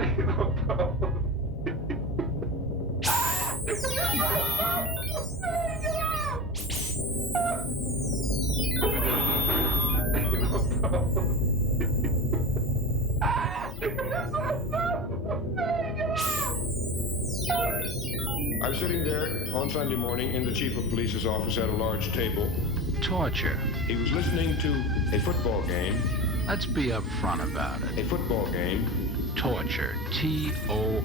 I was sitting there on Sunday morning in the chief of police's office at a large table. Torture. He was listening to a football game. Let's be upfront about it. A football game. Torture. T-O-R-T-U-R-E.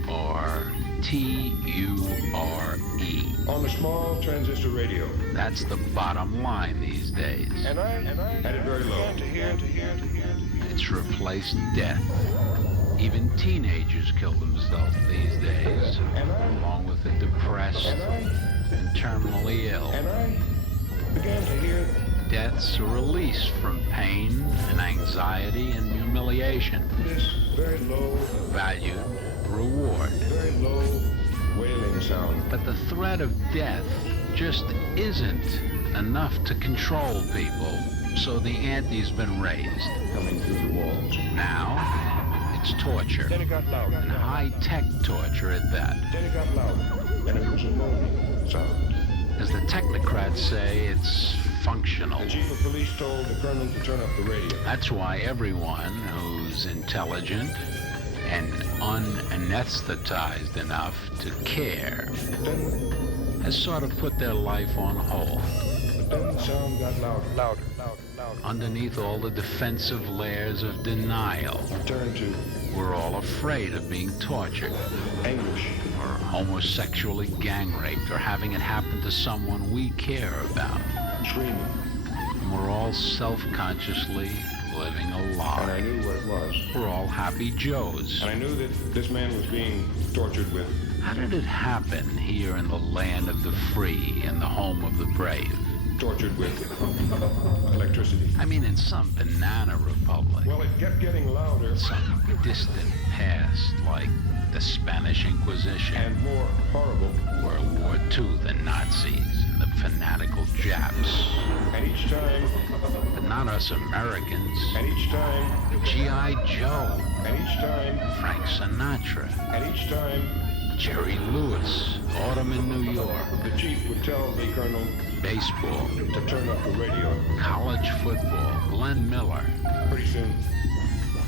On the small transistor radio. That's the bottom line these days. And I had it very low. It's replaced death. Even teenagers kill themselves these days, along with the depressed and terminally ill. And I began to hear death's a release from pain and anxiety and humiliation. This very low, valued reward. Very low wailing sound. But the threat of death just isn't enough to control people, so the ante's been raised. Coming through the walls. Now, it's torture. Then it got louder. And high-tech torture at that. Then it got louder. And it was a moaning sound. As the technocrats say, it's functional. The chief of police told the colonel to turn up the radio. That's why everyone who's intelligent and unanesthetized enough to care has sort of put their life on hold. But then the sound got louder. Underneath all the defensive layers of denial, turned to we're all afraid of being tortured, anguish, or homosexually gang raped, or having it happen to someone we care about. Screaming. And we're all self-consciously living a lie. And I knew what it was. We're all happy Joes. And I knew that this man was being tortured with. How did it happen here in the land of the free and the home of the brave? Tortured with electricity. I mean, in some banana republic. Well, it kept getting louder. Some distant past, like the Spanish Inquisition. And more horrible. World War II, the Nazis, and the fanatical Japs. And each time. But not us Americans. And each time. G.I. Joe. And each time. Frank Sinatra. And each time. Jerry Lewis. Autumn in New York. The chief would tell the colonel. Baseball. To turn up the radio. College football. Glenn Miller. Pretty soon.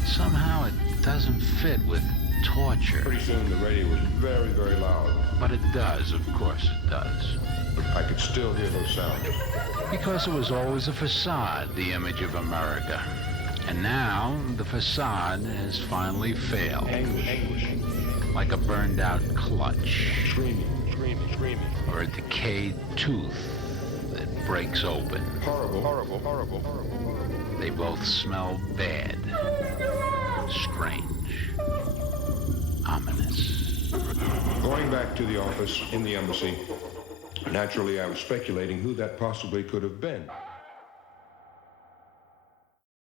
Somehow it doesn't fit with torture. Pretty soon the radio was very, very loud. But it does, of course it does. But I could still hear those sounds. Because it was always a facade, the image of America. And now the facade has finally failed. Anguish. Like a burned out clutch. Screaming. Or a decayed tooth that breaks open. Horrible. They both smell bad. Strange. Ominous. Going back to the office in the embassy, naturally I was speculating who that possibly could have been.